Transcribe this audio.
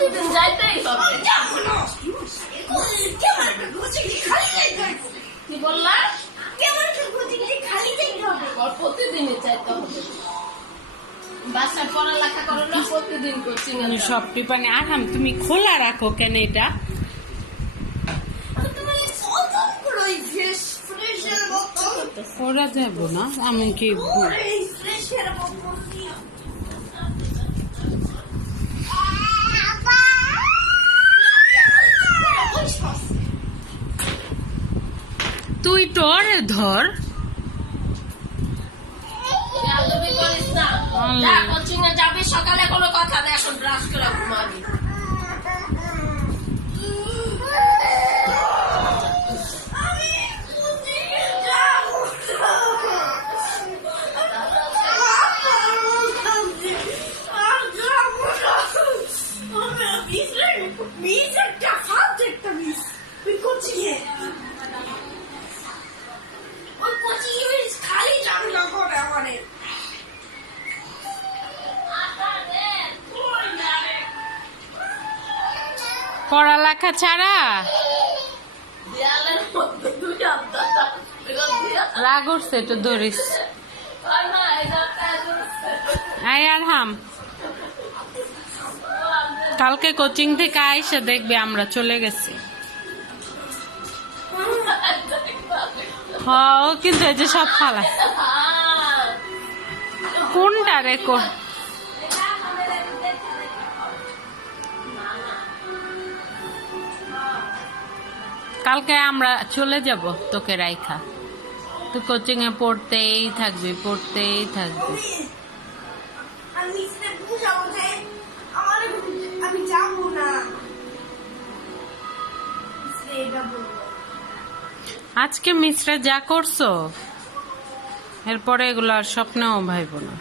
প্রতিদিন যাইতেই হবে। কি বললা? প্রতিদিনই চাইতে হবে। বাসায় পড়ালেখা করো না, প্রতিদিন কোচিং এ সব টিপানি। আরাম তুমি খোলা রাখো কেন এটা? করা যাব না এমনকি তুই তোর ধর কোচিং এ যাবি সকালে, কোনো কথা নেই, এখন ব্রাশ করে ঘুমাবি। পড়ালেখা ছাড়া রাগ উঠছে তো ধরিস। আয় আর হাম কালকে কোচিং থেকে আইসা দেখবে আমরা চলে গেছি। হ্যাঁ কিন্তু এই যে সব ফালা কোনটা রে কালকে আমরা চলে যাব তোকে রাইখা, তুই কোচিং এ পড়তেই থাকবি। আজকে মিশ্রা যা করছো এরপরে এগুলো আর স্বপ্নেও ভাইব না।